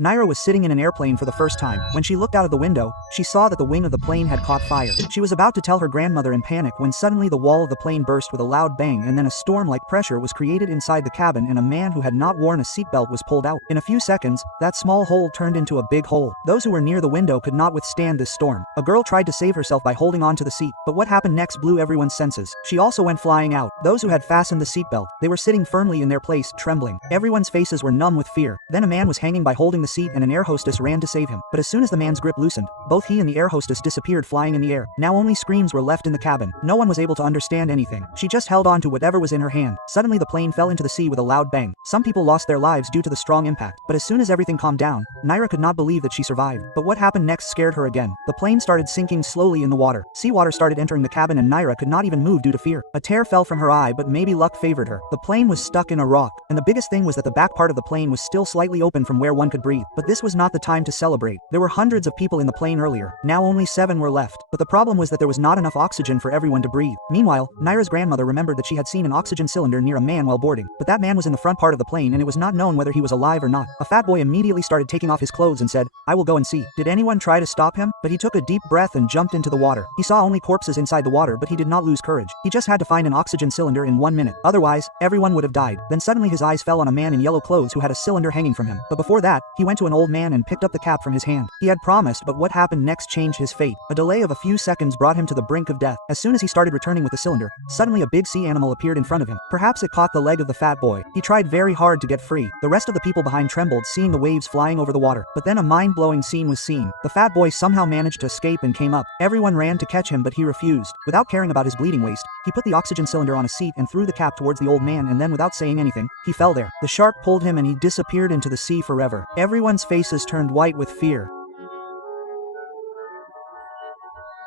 Naira was sitting in an airplane for the first time. When she looked out of the window, she saw that the wing of the plane had caught fire. She was about to tell her grandmother in panic when suddenly the wall of the plane burst with a loud bang, and then a storm-like pressure was created inside the cabin and a man who had not worn a seatbelt was pulled out. In a few seconds, that small hole turned into a big hole. Those who were near the window could not withstand this storm. A girl tried to save herself by holding on to the seat, but what happened next blew everyone's senses. She also went flying out. Those who had fastened the seatbelt, they were sitting firmly in their place, trembling. Everyone's faces were numb with fear. Then a man was hanging by holding the seat and an air hostess ran to save him. But as soon as the man's grip loosened, both he and the air hostess disappeared flying in the air. Now only screams were left in the cabin. No one was able to understand anything. She just held on to whatever was in her hand. Suddenly the plane fell into the sea with a loud bang. Some people lost their lives due to the strong impact. But as soon as everything calmed down, Naira could not believe that she survived. But what happened next scared her again. The plane started sinking slowly in the water. Seawater started entering the cabin and Naira could not even move due to fear. A tear fell from her eye, but maybe luck favored her. The plane was stuck in a rock, and the biggest thing was that the back part of the plane was still slightly open from where one could breathe. But this was not the time to celebrate. There were hundreds of people in the plane earlier. Now only 7 were left. But the problem was that there was not enough oxygen for everyone to breathe. Meanwhile, Naira's grandmother remembered that she had seen an oxygen cylinder near a man while boarding. But that man was in the front part of the plane and it was not known whether he was alive or not. A fat boy immediately started taking off his clothes and said, "I will go and see." Did anyone try to stop him? But he took a deep breath and jumped into the water. He saw only corpses inside the water, but he did not lose courage. He just had to find an oxygen cylinder in 1 minute. Otherwise, everyone would have died. Then suddenly his eyes fell on a man in yellow clothes who had a cylinder hanging from him. But before that, he went to an old man and picked up the cap from his hand. He had promised, but what happened next changed his fate. A delay of a few seconds brought him to the brink of death. As soon as he started returning with the cylinder, suddenly a big sea animal appeared in front of him. Perhaps it caught the leg of the fat boy. He tried very hard to get free. The rest of the people behind trembled seeing the waves flying over the water. But then a mind-blowing scene was seen. The fat boy somehow managed to escape and came up. Everyone ran to catch him, but he refused. Without caring about his bleeding waist, he put the oxygen cylinder on a seat and threw the cap towards the old man, and then without saying anything, he fell there. The shark pulled him and he disappeared into the sea forever. Everyone's faces turned white with fear.